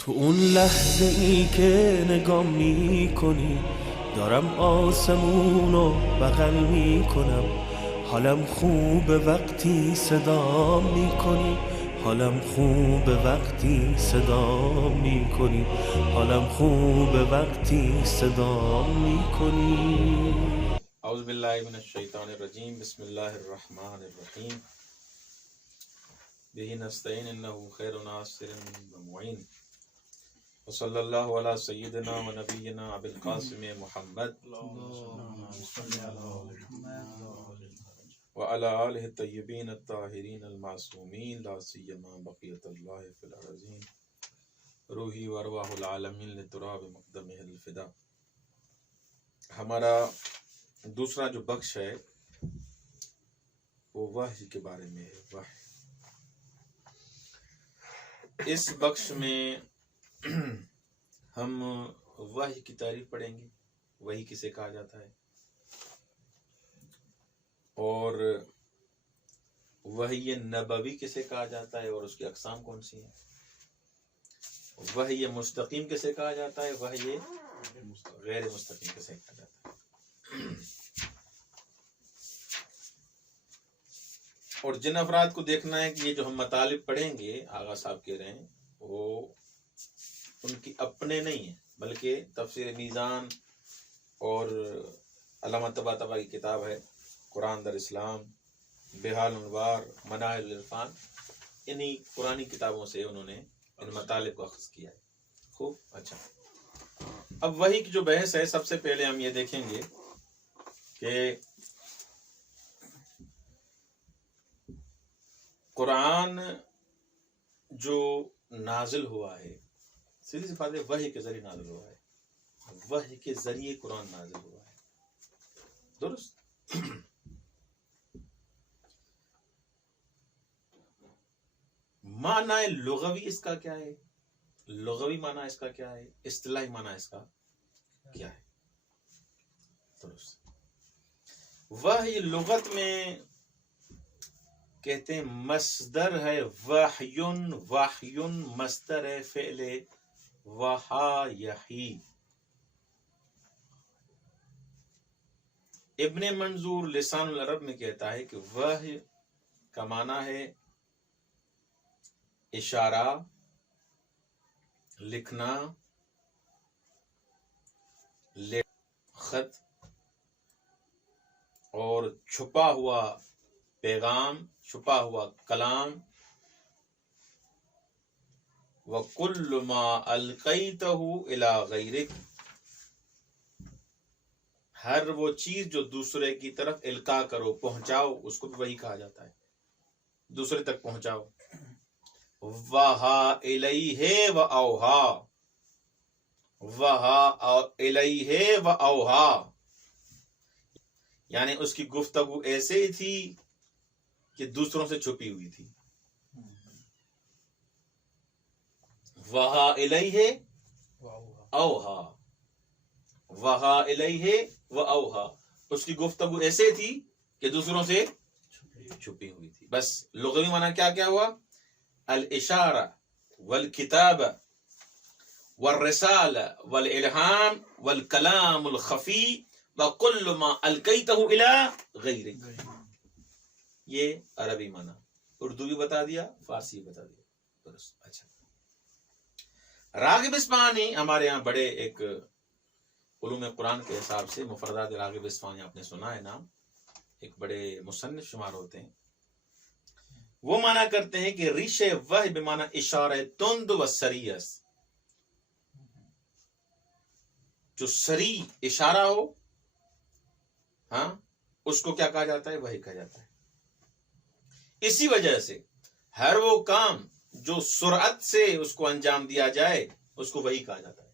تو اون لحظه ای که نگام می کنی دارم آسمونو بغل می کنم. حالم خوبه وقتی صدا می کنی، حالم خوبه وقتی صدا می کنی، حالم خوبه وقتی صدا می کنی. اعوذ باللہ من الشیطان الرجیم، بسم اللہ الرحمن الرحیم، بہ نستعین انہ خیر ناصر و معین، وصلی اللہ علی سیدنا و نبینا ابی القاسم محمد وعلی آلہ الطیبین الطاہرین المعصومین، لا سیما بقیت اللہ فی الارضین، روحی و ارواح العالمین لتراب مقدمہ الفدا۔ ہمارا دوسرا جو بخش ہے وہ وحی کے بارے میں ہے۔ وحی، اس بخش میں ہم وحی کی تعریف پڑھیں گے، وحی کسے کہا جاتا ہے، اور وحی نبوی کسے کہا جاتا ہے اور اس کی اقسام کون سی ہیں، وحی مستقیم کسے کہا جاتا ہے، وحی غیر مستقیم کسے کہا جاتا ہے۔ اور جن افراد کو دیکھنا ہے کہ یہ جو ہم مطالب پڑھیں گے، آغا صاحب کہہ رہے ہیں، وہ ان کی اپنے نہیں ہیں، بلکہ تفسیر میزان اور علامہ طباطبائی کی کتاب ہے قرآن در اسلام، بحال انوار، مناہل العرفان، انہی قرآنی کتابوں سے انہوں نے ان مطالب کو اخذ کیا ہے۔ خوب اچھا، اب وحی کی جو بحث ہے، سب سے پہلے ہم یہ دیکھیں گے کہ قرآن جو نازل ہوا ہے، سیدھی سی بات ہے، وحی کے ذریعے نازل ہوا ہے، وحی کے ذریعے قرآن نازل ہوا ہے، درست؟ معنی لغوی اس کا کیا ہے، لغوی معنی اس کا کیا ہے، اصطلاحی معنی اس کا کیا ہے، درست؟ وحی لغت میں کہتے ہیں مصدر ہے، وحیٌ، وحیٌ مصدر ہے فعل وحا یحی۔ ابن منظور لسان العرب میں کہتا ہے کہ وحی کا معنی ہے اشارہ، لکھنا، خط اور چھپا ہوا پیغام، چھپا ہوا کلام، وَكُلُّ مَا أَلْقَيْتَهُ إِلَىٰ غَيْرِكَ، ہر وہ چیز جو دوسرے کی طرف القاء کرو، پہنچاؤ، اس کو بھی وحی کہا جاتا ہے، دوسرے تک پہنچاؤ۔ وَحَا إِلَيْهِ وَأَوْحَا، وَحَا إِلَيْهِ وَأَوْحَا، یعنی اس کی گفتگو ایسے ہی تھی کہ دوسروں سے چھپی ہوئی تھی۔ وحا الیہ اوحا، وحا الیہ و اوحا، اس کی گفتگو ایسے تھی کہ دوسروں سے چھپی ہوئی تھی۔ بس لغوی معنی کیا کیا ہوا؟ الاشارہ والکتاب والرسالہ والالہام والکلام الخفی وکل ما القیتہ الی غیرک، یہ عربی معنی، اردو بھی بتا دیا، فارسی بھی بتا دیا، درست؟ اچھا، راغب اصفہانی ہمارے یہاں بڑے ایک علوم قرآن کے حساب سے، مفردات راغب اصفہانی آپ نے سنا ہے نام، ایک بڑے مصنف شمار ہوتے ہیں۔ وہ معنی کرتے ہیں کہ ریش وحی بمعنی اشارہ تند و سریس، جو سری اشارہ ہو، ہاں، اس کو کیا کہا جاتا ہے؟ وحی کہا جاتا ہے۔ اسی وجہ سے ہر وہ کام جو سرعت سے اس کو انجام دیا جائے، اس کو وحی کہا جاتا ہے۔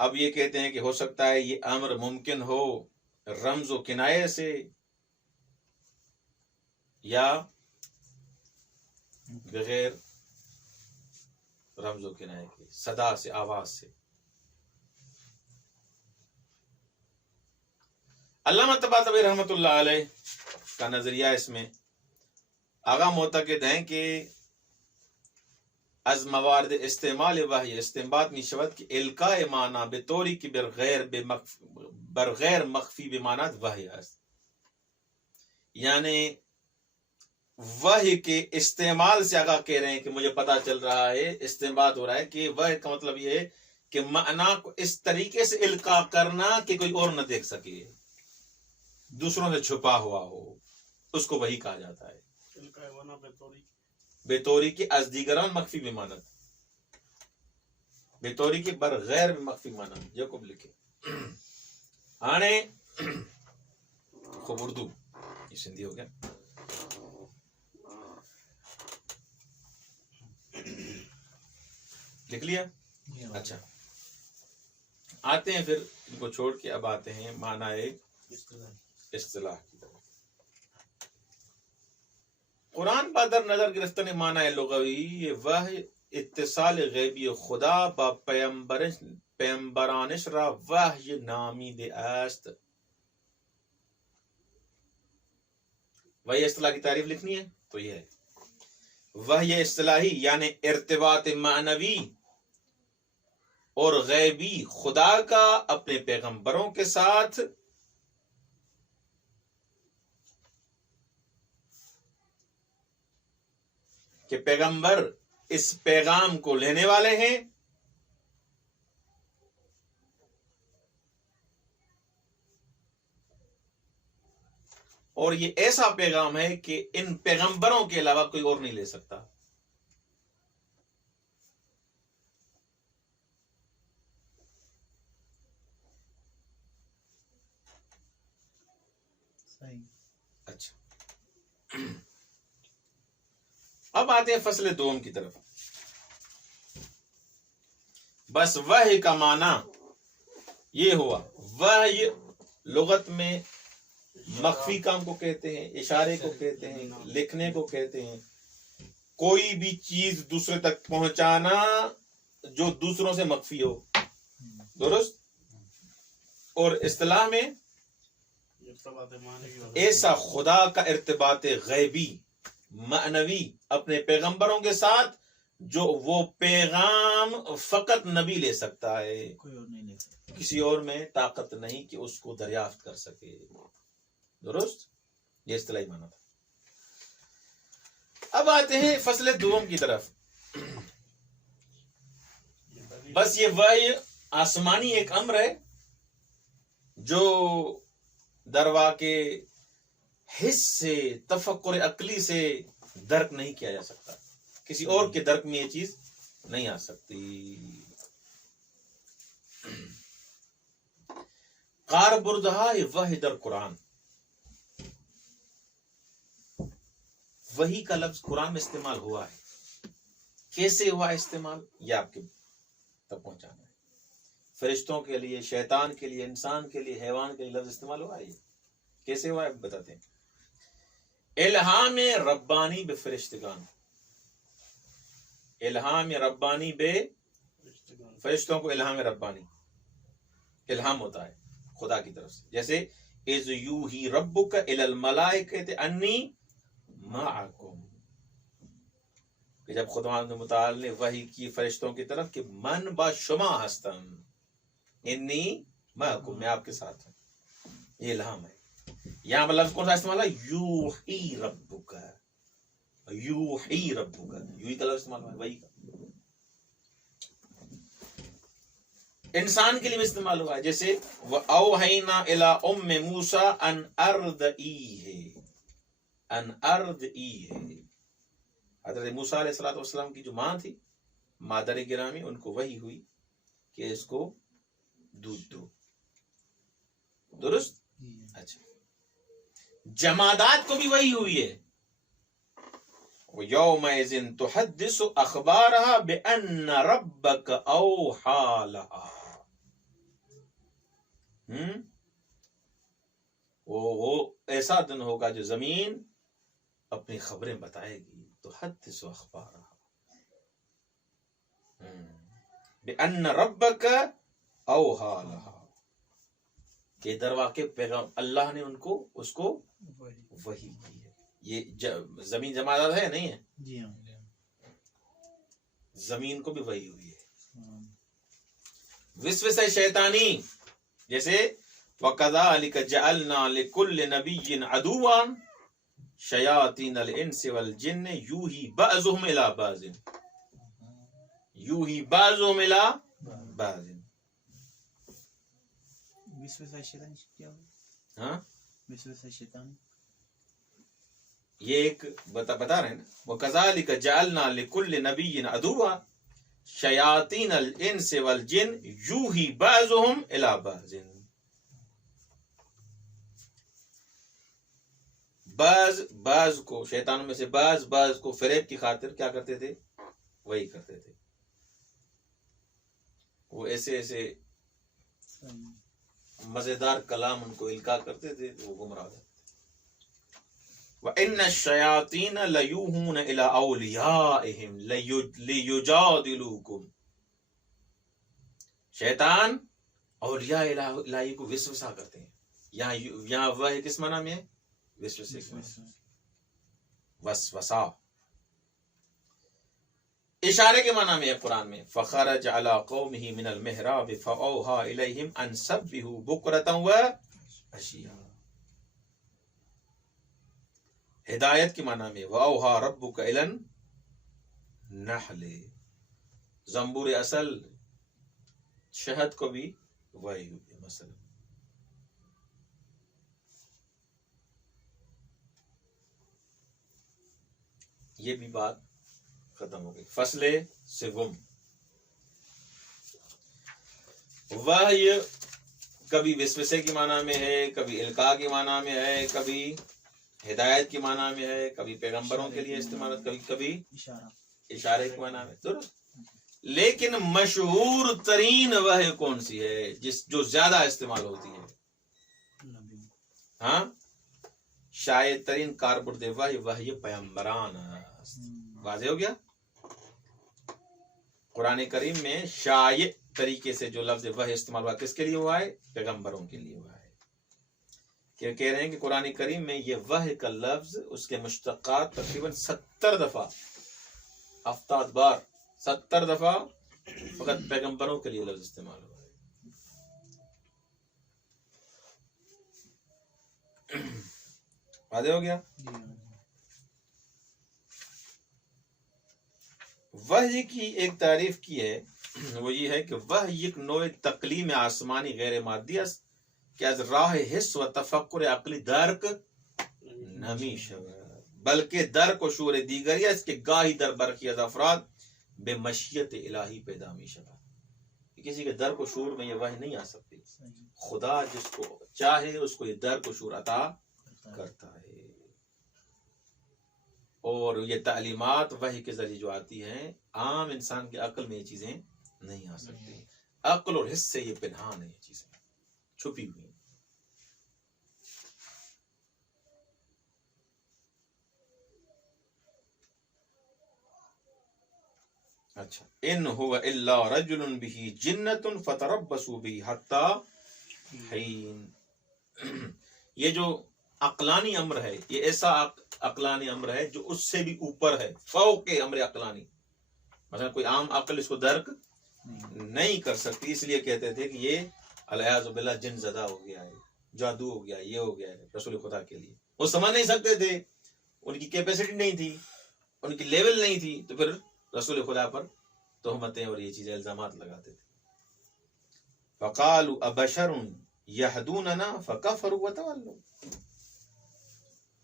اب یہ کہتے ہیں کہ ہو سکتا ہے یہ امر ممکن ہو رمز و کنایے سے یا بغیر رمز و کنایے کے، صدا سے، آواز سے۔ علامہ طباطبائی رحمۃ اللہ علیہ کا نظریہ اس میں، آغا معتقد ہیں کہ از موارد استعمال وحی استنباط می شود که القاء معنی به طوری که بر غیر مخفی بمانات وحی است. یعنی وحی کے استعمال سے آقا کہہ رہے ہیں کہ مجھے پتا چل رہا ہے، استنباط ہو رہا ہے کہ وحی کا مطلب یہ ہے کہ معنی کو اس طریقے سے القاء کرنا کہ کوئی اور نہ دیکھ سکے، دوسروں سے چھپا ہوا ہو، اس کو وحی کہا جاتا ہے. بے طوری کی از دیگران مخفی بمانت، بے طوری کی بر غیر مخفی مانت. یعقوب لکھے آنے خوب اردو یہ سندھی ہو گیا. لکھ لیا؟ اچھا، آتے ہیں پھر ان کو چھوڑ کے اب آتے ہیں معنی اصطلاح کی طرف. قرآن با در نظر گرفتن معنی لغوی وحی اتصال غیبی خدا با پیامبرانش را وحی نامیده است. وحی اصطلاح کی تعریف لکھنی ہے تو یہ ہے وحی اصطلاحی یعنی ارتباط معنوی اور غیبی خدا کا اپنے پیغمبروں کے ساتھ کہ پیغمبر اس پیغام کو لینے والے ہیں اور یہ ایسا پیغام ہے کہ ان پیغمبروں کے علاوہ کوئی اور نہیں لے سکتا. اچھا، اب آتے ہیں فصل دوم کی طرف. بس وحی کا معنی یہ ہوا. وحی لغت میں مخفی کام کو کہتے ہیں، اشارے کو کہتے ہیں، لکھنے کو کہتے ہیں، کوئی بھی چیز دوسرے تک پہنچانا جو دوسروں سے مخفی ہو. درست. اور اصطلاح میں ایسا خدا کا ارتباط غیبی معنوی اپنے پیغمبروں کے ساتھ جو وہ پیغام فقط نبی لے سکتا ہے، کوئی اور نہیں لے سکتا، کسی اور میں طاقت نہیں کہ اس کو دریافت کر سکے. درست. یہ اصطلاحی معنی تھا. اب آتے ہیں فصل دوم کی طرف. بس یہ وحی آسمانی ایک امر ہے جو دروا کے حس سے تفکر عقلی سے درک نہیں کیا جا سکتا، کسی اور کے درک میں یہ چیز نہیں آ سکتی. کاربردہ وحی در قرآن، وحی کا لفظ قرآن میں استعمال ہوا ہے. کیسے ہوا استعمال یہ آپ کے تک پہنچانا ہے. فرشتوں کے لیے، شیطان کے لیے، انسان کے لیے، حیوان کے لیے لفظ استعمال ہوا ہے. یہ کیسے ہوا ہے بتاتے ہیں. الہام ربانی بے فرشتگان، الہام ربانی بے فرشتوں کو الہام ربانی الہام ہوتا ہے خدا کی طرف سے. جیسے اذ یوحی ربک الی الملائکۃ انی معکم، کہ جب خدا متعال نے وحی کی فرشتوں کی طرف کہ من با شما ہستم، انی معکم، میں آپ کے ساتھ ہوں. یہ الہام ہے. یہاں پر لفظ کون سا استعمال ہے؟ یوحی ربک، یوحی ربک، یوحی کا لفظ استعمال ہوا ہے وحی کا. انسان کے لیے بھی استعمال ہوا ہے. جیسے وَأَوْحَيْنَا إِلَىٰ أُمِّ مُوسَىٰ أَنْ أَرْضِعِيهِ، ان أرضعِيهِ. حضرت موسیٰ علیہ الصلوۃ والسلام کی جو ماں تھی، مادر گرامی، ان کو وحی ہوئی کہ اس کو دودھ دو. درست. اچھا، جمادات کو بھی وحی ہوئی ہے. وَيَوْمَئِذٍ تُحَدِّثُ أَخْبَارَهَا بِأَنَّ رَبَّكَ أَوْحَىٰ لَهَا. وہ ایسا دن ہوگا جو زمین اپنی خبریں بتائے گی. تو حدث اخبارها بأن ربک اوحیٰ لہا، کہ در واقع پیغام اللہ نے ان کو اس کو وحی کی ہے. یہ زمین جمادات ہے نہیں ہے؟ جی ہاں. زمین کو بھی وحی ہوئی ہے. وسوسہ شیطانی جیسے وَكَذَلِكَ جَعَلْنَا لِكُلِّ نَبِيٍّ عَدُوًّا شَيَاطِينَ الْإِنسِ وَالْجِنِّ يُوحِي بَعْضُهُمْ إِلَى بَعْضٍ يُوحِي بَعْضُهُمْ إِلَى بَعْضٍ. وسوسہ شیطان کیا ہو؟ ہاں وسوسہ شیطان یہ ایک بتا رہے ہیں نا. وَكَذَلِكَ جَعَلْنَا لِكُلِّ نَبِيٍّ عَدُوًّا شَيَاطِينَ الْإِنسِ وَالْجِنِّ يُوحِي بَعْضُهُمْ إِلَى بَعْضٍ. بعض کو شیطانوں میں سے بعض کو فریب کی خاطر کیا کرتے تھے؟ وہی کرتے تھے. وہ ایسے مزیدار کلام ان کو القاء کرتے تھے تو وہ گمراہ ہوتے تھے. وَإِنَّ الشَّيَاطِينَ لَيُوحُونَ إِلَىٰ أَوْلِيَائِهِمْ لِيُجَادِلُوكُمْ. شیطان اولیاء الہی کو وسوسہ کرتے ہیں. یہاں وہ کس معنی میں ہے؟ وسوسہ اشارے کے معنی میں ہے قرآن میں. فخرج على قومه من المحراب فأوحى إليهم أن سبحوا بكرة وعشيا. ہدایت کے معنی میں وأوحى ربك إلى النحل. زنبور اصل شہد کو بھی وحی ہوئی مثلا. یہ بھی بات ختم ہو گئی. فصل سوم وحی کبھی وسوسے کی معنی میں ہے، کبھی القاء کی معنی میں ہے، کبھی ہدایت کی معنی میں ہے، کبھی پیغمبروں کے لیے استعمال، کبھی اشارے کی معنی میں. درست. لیکن مشہور ترین وحی کون سی ہے جو زیادہ استعمال ہوتی ہے؟ ہاں شائع ترین کاربرد وحی پیغمبران. واضح ہو گیا. قرآن کریم میں شائع طریقے سے جو لفظ وحی استعمال ہوا کس کے لیے ہوا ہے؟ پیغمبروں کے لیے ہوا ہے. کہ کہہ رہے ہیں کہ قرآن کریم میں یہ وحی کا لفظ اس کے مشتقات تقریباً 70 دفعہ 70 بار 70 دفعہ فقط پیغمبروں کے لیے لفظ استعمال ہوا ہے. واضح ہو گیا. وحی کی ایک تعریف کی ہے، وہ یہ ہے کہ وحی ایک نوع تکلیم آسمانی غیر مادی است کہ از راہ حس و تفکر عقلی درک نمی شود، بلکہ درک و شعور دیگری است کہ گاہی در برخی از افراد بے مشیت الہی پیدا می شود. کسی کے درک و شعور میں یہ وحی نہیں آ سکتی. خدا جس کو چاہے اس کو یہ درک و شعور عطا کرتا ہے. اور یہ تعلیمات وحی کے ذریعے جو آتی ہیں عام انسان کی عقل میں یہ چیزیں نہیں آ سکتی. عقل اور حس سے یہ پنہان ہے، یہ چیزیں چھپی ہوئی ہیں. اچھا ان هو الا رجل به جنۃ فتربصوا به حتى حين. یہ جو عقلانی امر ہے یہ ایسا عقلانی امر ہے جو اس سے بھی اوپر ہے، فوق امر عقلانی. مثلا کوئی عام عقل اس کو درک نہیں کر سکتی، اس لیے کہتے تھے کہ یہ الیاذ باللہ جن زدہ ہو گیا ہے، جادو ہو گیا، یہ ہو گیا ہے. رسول خدا کے لیے وہ سمجھ نہیں سکتے تھے، ان کی کیپیسٹی نہیں تھی، ان کی لیول نہیں تھی، تو پھر رسول خدا پر تہمتیں اور یہ چیزیں الزامات لگاتے تھے. فقالوا ابشر یہدوننا فکفروا وتولوا.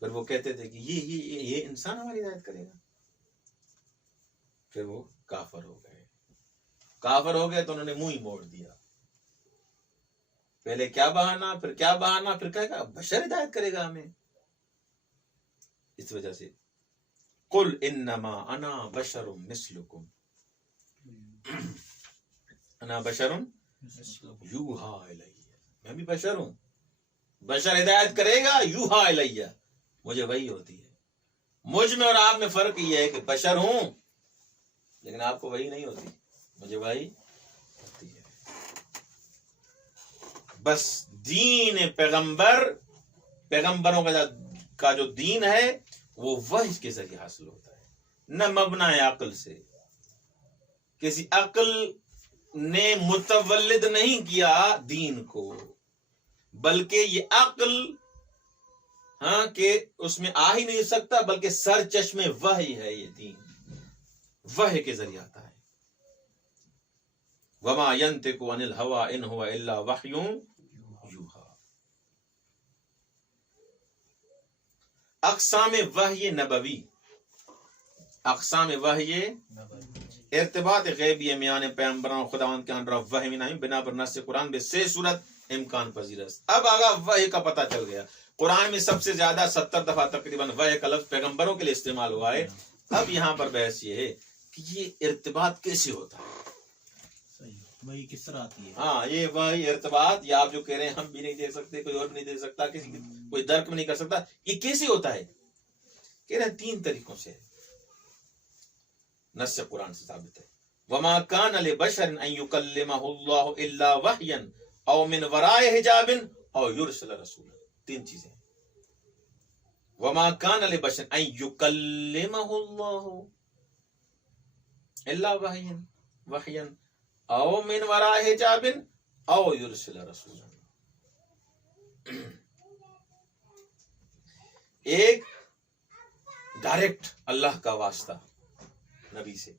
پھر وہ کہتے تھے کہ یہ انسان ہماری ہدایت کرے گا. پھر وہ کافر ہو گئے تو انہوں نے منہ ہی موڑ دیا. پہلے کیا بہانا، پھر کیا بہانا، پھر کہے گا بشر ہدایت کرے گا ہمیں. اس وجہ سے قل انما انا بشر مثلکم انا بشر یوحا الی. میں بھی بشر ہوں، بشر ہدایت کرے گا یوحا الی، مجھے وحی ہوتی ہے. مجھ میں اور آپ میں فرق یہ ہے کہ بشر ہوں لیکن آپ کو وحی نہیں ہوتی، مجھے وحی ہوتی ہے. بس دین پیغمبروں کا جو دین ہے وہ وحی کے ذریعے حاصل ہوتا ہے، نہ مبنی عقل سے. کسی عقل نے متولد نہیں کیا دین کو، بلکہ یہ عقل کہ اس میں آ ہی نہیں سکتا، بلکہ سر چشمے وحی ہے یہ دین، وحی کے ذریعے آتا ہے. وما ينطق عن الهوى ان هو الا وحی یوحی. اقسام وحی نبوی، اقسام وحی ارتباط غیبی میان پیغمبران خداوند کے اندر وحی میں نہیں بنا پر نص قرآن بے سے صورت امکان پذیر ہے. اب آگا وحی کا پتہ چل گیا. قرآن میں سب سے زیادہ 70 دفعہ تقریباً وحی کا لفظ پیغمبروں کے لیے استعمال ہوا ہے. اب یہاں پر بحث یہ ہے کہ یہ ارتباط کیسے ہوتا ہے. وہی کس طرح آتی ہے؟ ہاں یہ وہی ارتباط، یا آپ جو کہہ رہے ہیں ہم بھی نہیں دے سکتے، کوئی اور بھی نہیں دے سکتا، کسی کوئی درک بھی نہیں کر سکتا، یہ کیسے ہوتا ہے؟ کہہ رہے ہیں 3 طریقوں سے. نص قرآن سے ثابت ہے. وما كان لبشر ان يكلمه الله الا وحيا او من وراء حجاب او يرسل رسولا. 3 چیزیں. وما كان لبشر ان يكلمه الله الا وحيا او من وراء حجاب او يرسل رسولا. ایک ڈائریکٹ اللہ کا واسطہ نبی سے،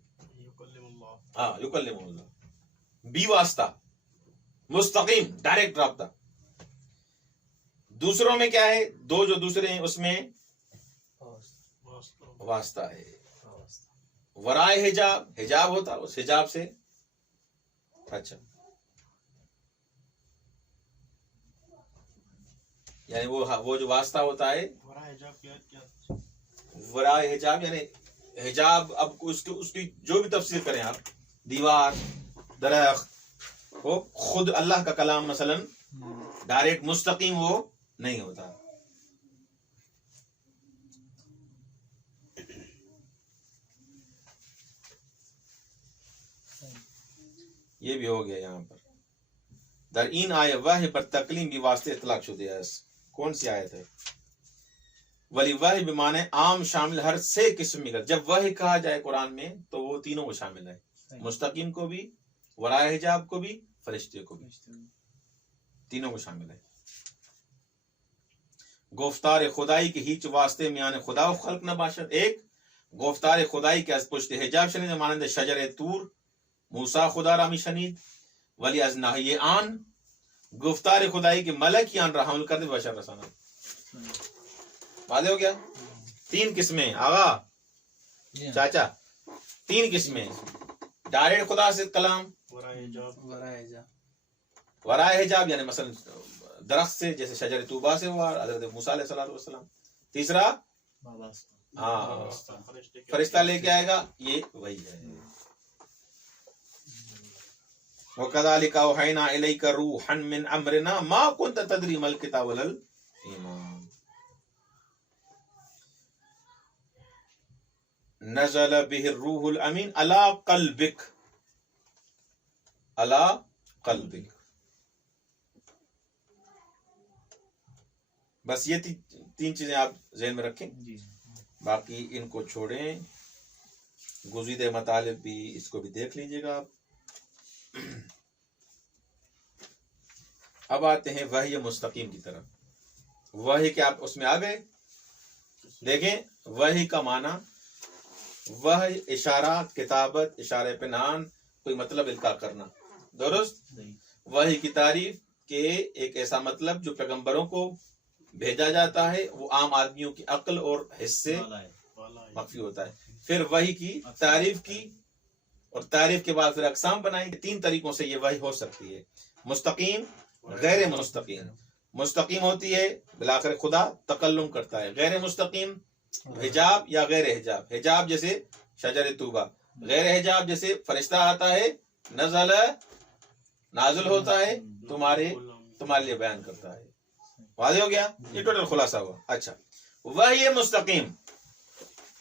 ہاں یکلم اللہ، بی واسطہ مستقیم ڈائریکٹ رابطہ. دوسروں میں کیا ہے؟ 2 جو دوسرے ہیں اس میں واسطہ ہے. ورائے حجاب، حجاب ہوتا اس حجاب سے. اچھا یعنی وہ جو واسطہ ہوتا ہے ورائے حجاب، یعنی حجاب. اب اس کی جو بھی تفسیر کریں آپ، دیوار، درخت، وہ خود اللہ کا کلام مثلا ڈائریکٹ مستقیم وہ نہیں ہوتا. یہ بھی ہو گیا. یہاں پر در این آئے واہ پر تکلیم بھی واسطے اطلاق شدہ ہے. کون سی آیت ہے؟ ولی واہ بمانے عام شامل ہر 6 قسم کا. جب واہ کہا جائے قرآن میں تو وہ تینوں کو شامل ہے، مستقیم کو بھی، ورائے حجاب کو بھی، فرشتے کو بھی، تینوں کو شامل ہے. گفتار خدائی کے ہیچ واسطے میان خدا و خلق نہ باشد. ایک گفتار خدائی کے از پشت حجاب شنید مانند شجر طور موسیٰ خدا رامی شنید. ولی از ناحیے آن گفتار خدائی کے ملک آن را حمل کر دے بشر رسانہ. واضح ہو گیا؟ 3 قسمیں آغا چاچا، 3 قسمیں. ڈائریکٹ خدا سے کلام، ورائے حجاب یعنی مثلا درخت سے، جیسے شجر طوبہ سے ہوا حضرت موسیٰ علیہ السلام. تیسرا ہاں فرشتہ لے کے آئے گا، یہ وہی ہے. وَكَذَلِكَ أَوْحَيْنَا إِلَيْكَ رُوحًا مِّنْ أَمْرِنَا مَا كُنْتَ تَدْرِي مَا الْكِتَابُ وَلَا الْإِيمَانُ نزل به الروح الامین علی قلبک. علی قلبک. بس یہ 3 چیزیں آپ ذہن میں رکھیں، باقی ان کو چھوڑیں. گزیدہ مطالب بھی اس کو بھی دیکھ لیجئے گا آپ. اب آتے ہیں وحی مستقیم کی طرف. وحی کے آپ اس میں آ گئے. دیکھیں وحی کا معنی، وحی اشارات، کتابت، اشارے پنہان، کوئی مطلب القاء کرنا. درست. وحی کی تعریف کہ ایک ایسا مطلب جو پیغمبروں کو بھیجا جاتا ہے وہ عام آدمیوں کی عقل اور حس سے مخفی ہوتا ہے. پھر وحی کی تعریف کی، اور تعریف کے بعد پھر اقسام بنائی. 3 طریقوں سے یہ وحی ہو سکتی ہے: مستقیم، غیر مستقیم. مستقیم ہوتی ہے بالآخر خدا تکلم کرتا ہے. غیر مستقیم حجاب یا غیر حجاب. حجاب جیسے شجر طوبہ، غیر حجاب جیسے فرشتہ آتا ہے، نازل ہوتا ہے، تمہارے لیے بیان کرتا ہے. واضح ہو گیا؟ یہ ٹوٹل خلاصہ ہوا. اچھا وحی مستقیم.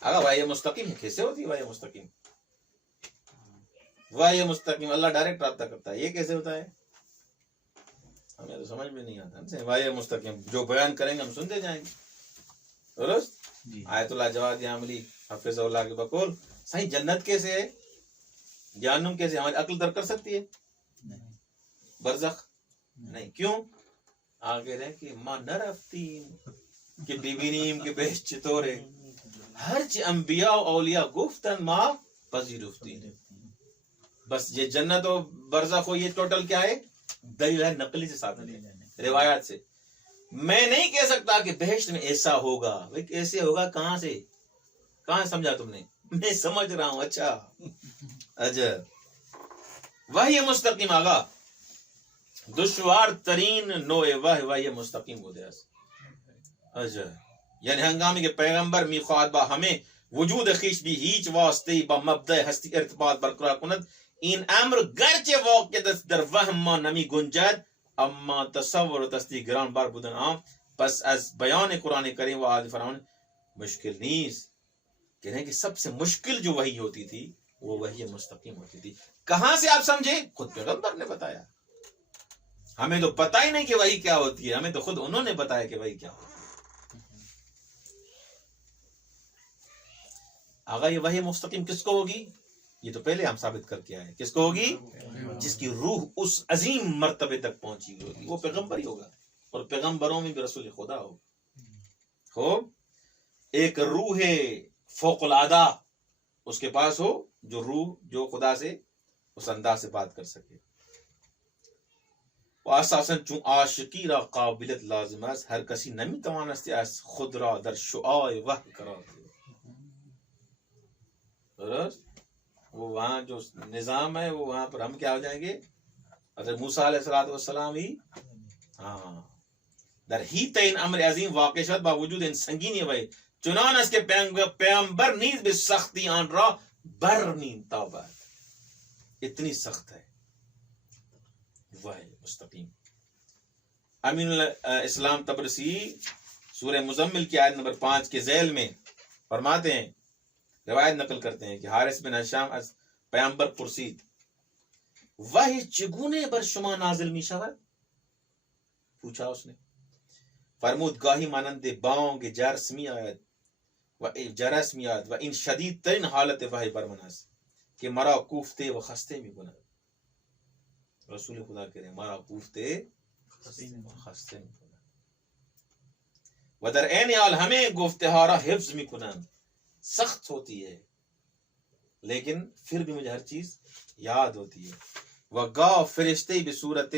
اگر وحی مستقیم کیسے ہوتی ہے؟ وحی مستقیم، وحی مستقیم اللہ ڈائریکٹ رابطہ کرتا ہے. یہ کیسے ہوتا ہے؟ ہمیں تو سمجھ میں نہیں آتا. وحی مستقیم جو بیان کریں گے ہم سنتے جائیں گے. درست. آیت اللہ جواد عاملی حفظ اللہ کے بقول. صحیح. جنت کیسے ہے؟ جہنم کیسے؟ ہماری عقل درک کر سکتی ہے؟ نہیں برزخ نہیں. کیوں؟ آگے رہے کہ ماں نہ رفتیم کہ ببینیم کہ بہشت چطوره هرچی انبیاء و اولیاء گفتن ما پذیرفتیم. بس یہ جنت و برزخ و یہ ٹوٹل کیا ہے؟ دلیل ہے نقلی سے ثابت ہے، روایات سے. میں نہیں کہہ سکتا کہ بہشت میں ایسا ہوگا. بھئی کیسے ہوگا؟ کہاں سے سمجھا تم نے؟ میں سمجھ رہا ہوں. اچھا وحی مستقیم آگا دشوار ترین نوع وحی مستقیم ہو دیا. یعنی ہنگامی کے پیغمبر می خواہد با ہمیں وجود خیش بھی ہیچ واسطے با مبدع ہستی ارتباط برقرار کند این امر گرچه واقع در وهم ما نمی گنجد اما تصور و تصدیق گران بار بودن عام. پس از بیان قرآن کریم و آیات فرعون مشکل نیست. کہہ رہے ہیں کہ سب سے مشکل جو وحی ہوتی تھی وہ وحی مستقیم ہوتی تھی. کہاں سے آپ سمجھے؟ خود پیغمبر نے بتایا. ہمیں تو پتہ ہی نہیں کہ وحی کیا ہوتی ہے، ہمیں تو خود انہوں نے بتایا کہ وحی کیا ہوتی ہے. آگا یہ وحی مستقیم کس کو ہوگی؟ یہ تو پہلے ہم ثابت کر کے آئے. کس کو ہوگی؟ جس کی روح اس عظیم مرتبے تک پہنچی ہوگی، وہ پیغمبر ہی ہوگا. اور پیغمبروں میں بھی رسول خدا ہو ایک روح فوق العادہ اس کے پاس ہو، جو روح جو خدا سے اس انداز سے بات کر سکے. اساساً چون عاشقی را قابلیت لازم است ہر کسی نمی توانستی از خود را در شعاع وحی قرار دے. وہ وہاں جو نظام ہے وہ وہاں پر ہم کیا ہو جائیں گے؟ حضرت موسیٰ علیہ السلام ہی در ہی تین امر عظیم واقع شد با وجود ان سنگینی وحی چنان است کہ پیغمبر نیز به سختی آن را برنیم تابد. اتنی سخت ہے وحی مستقیم. امین الاسلام تبرسی سورہ مزمل کی آیت نمبر 5 کے ذیل میں فرماتے ہیں، روایت نقل کرتے ہیں کہ حارث بن ہشام از پیغمبر پرسید وحی چگونه بر شما نازل می شود؟ پوچھا اس نے. فرمود گاهی مانند بانگ جرس می آید و این شدید ترین حالت وحی بر من است که مرا کوفته و خسته می کند. رسول خدا کہہ رہے ہیں مرا کوفته و خسته می کند و در عین حال همه گفته ها را حفظ می کنند. سخت ہوتی ہے لیکن پھر بھی مجھے ہر چیز یاد ہوتی ہے. و گاہ فرشتے به صورت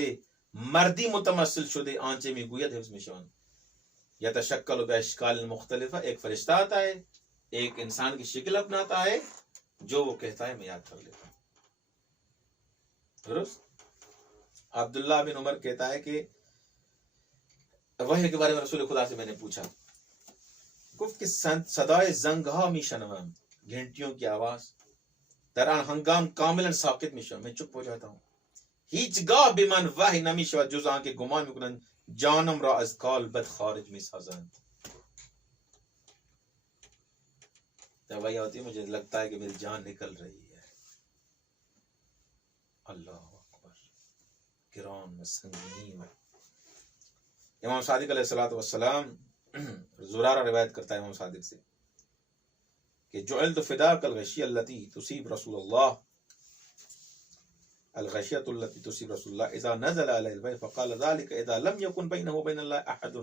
مردی متمثل شده آنچه میگوید حفظ میشوند. یتشکل باشکال مختلفہ، ایک فرشتہ آتا ہے ایک انسان کی شکل اپناتا ہے، جو وہ کہتا ہے میں یاد کر لیتا ہوں. درست. عبداللہ بن عمر کہتا ہے کہ وحی کے بارے میں رسول خدا سے میں نے پوچھا، گفت کہ صدای زنگ ها میشنوم، گھنٹیوں کی آواز، در آن ہنگام کاملا ساکت میشوم، میں چپ ہو جاتا ہوں. هیچگاه به من وحی نمیشود جز آن که گمان میکنند جانم را از کالبد خارج میسازند. جب وحی آتی ہے مجھے لگتا ہے کہ میری جان نکل رہی ہے. اللہ اکبر، گران و سنگین. امام صادق علیہ السلام زرارہ روایت کرتا ہے امام صادق سے کہ جعلت فداک الغشیہ التي تصیب رسول اللہ، الغشیۃ التي تصیب رسول اللہ اذا نزل علیہ الوحی فقال ذلك اذا لم يكن بینه وبین اللہ احد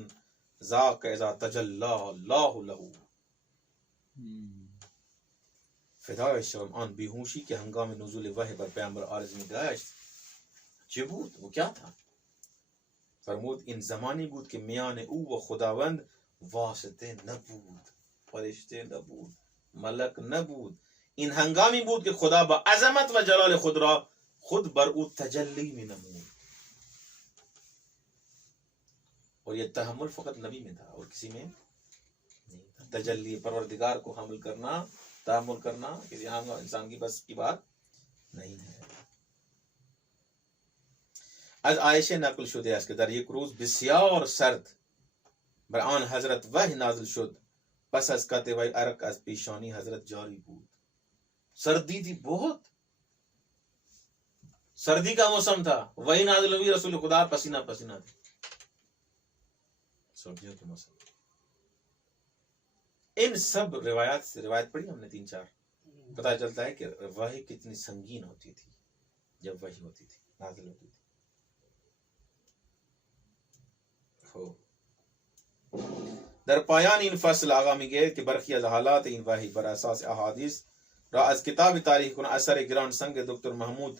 ذاک اذا تجلی اللہ له. فدای شوم آن بیهوشی که هنگام نزول وحی بر پیامبر عارض می گشت. چه بود؟ وہ کیا تھا؟ فرمود این زمانی بود که میان او و خداوند واسطه نبود، فرشته نبود، ملک نبود. این هنگامی بود که خدا با عظمت و جلال خود را خود بر او تجلی می نمود. اور یہ تحمل فقط نبی میں تھا اور کسی میں نہیں تھا. تجلی پروردگار کو حمل کرنا، تحمل کرنا کسی عام انسان کی بس کی بات نہیں ہے. از عایشه نقل شده است که در یک روز بسیار سرد بر آن حضرت وحی نازل شد. پس از قطع عرق از پیشانی حضرت جاری بود. سردی تھی بہت، سردی کا موسم تھا، وحی نازل ہوئی، رسول خدا پسینہ پسینہ تھے. سردیوں کے موسم. ان سب روایات سے روایت پڑھی ہم نے 3-4 پتہ چلتا ہے کہ وحی کتنی سنگین ہوتی تھی جب وحی ہوتی تھی، نازل ہوتی تھی. در پایان این فصل آقا میگه که برخی از حالات این وحی بر اساس احادیث را از کتاب تاریخ کن اثر گران سنگ دکتر محمود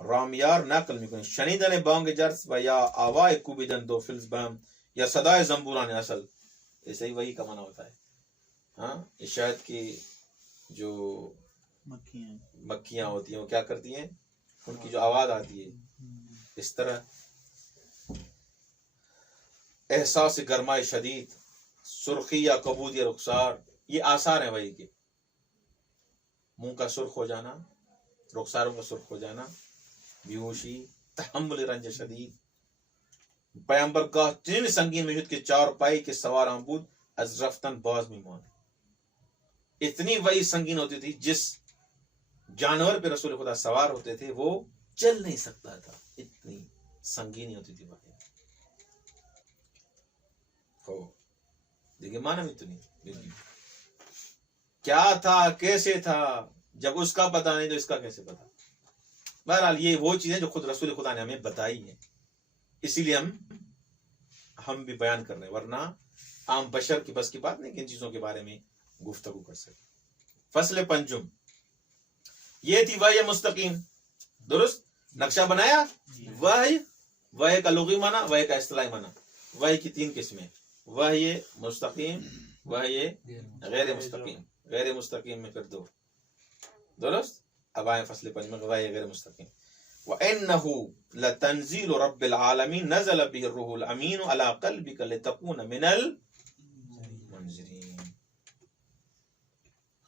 رامیار نقل میکنه. شنیدن بانگ جرس و یا آوای کوبیدن دو فلز بم یا صدای زنبوران اصل، ایسے ہی وحی کا معنی ہوتا ہے. ہاں، یہ شاید کی جو مکھیاں ہوتی ہیں وہ کیا کرتی ہیں، ان کی جو آواز آتی ہے اس طرح. احساس گرمائی شدید، سرخی یا کبود یا رخسار، یہ آثار ہیں وحی کے. منہ کا سرخ ہو جانا، رخساروں کا سرخ ہو جانا، بیہوشی، تحمل رنج شدید. پیامبر گاه چنین سنگین میشد که چار پایی که سواران بود از رفتن باز میماند. اتنی وحی سنگین ہوتی تھی، جس جانور پہ رسول خدا سوار ہوتے تھے وہ چل نہیں سکتا تھا، اتنی سنگینی ہوتی تھی وحی. دیکھیے معنی بھی تو نہیں، کیا تھا کیسے تھا، جب اس کا پتہ نہیں تو اس کا کیسے پتہ. بہرحال یہ وہ چیزیں جو خود رسول خدا نے ہمیں بتائی ہیں، اسی لیے ہم بھی بیان کر رہے ہیں، ورنہ عام بشر کی بس کی بات نہیں کہ ان چیزوں کے بارے میں گفتگو کر سکے. فصل پنجم، یہ تھی وحی مستقیم. درست نقشہ بنایا. وحی کا لغوی معنی، وحی کا اصطلاحی معنی. وحی کی تین قسمیں، وحی مستقیم، وحی غیر مستقیم. غیر مستقیم میں پھر دو. درست. اب آئیں فصل پنجم میں وحی غیر مستقیم. وَإِنَّهُ لَتَنزِيلُ رَبِّ الْعَالَمِينَ نَزَلَ بِهِ الرُّوحُ الْأَمِينُ عَلَى قَلْبِكَ لِتَكُونَ مِنَ الْمُنذِرِينَ.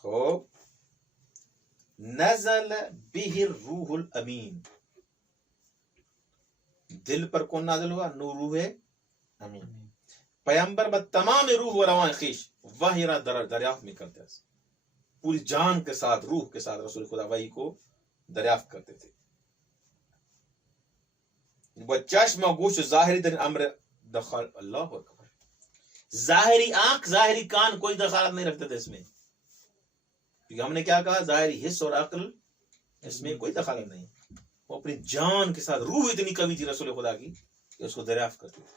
خوب، نزل به الروح الامین، دل پر کون نازل ہوا؟ نور روح امین. پیامبر با تمام روح و روان خیش وحی را دریافت میں کرتے ہیں. پوری جان کے ساتھ، روح کے ساتھ رسول خدا وحی کو دریافت کرتے تھے. وہ چشم و گوش ظاہری در امر دخل. اللہ اکبر. ظاہری آنکھ، ظاہری کان کوئی دخالت نہیں رکھتے تھے اس میں، کیونکہ ہم نے کیا کہا، ظاہری حس اور عقل اس میں کوئی دخالت نہیں. وہ اپنی جان کے ساتھ، روح اتنی قوی تھی رسول خدا کی کہ اس کو دریافت کرتے تھے.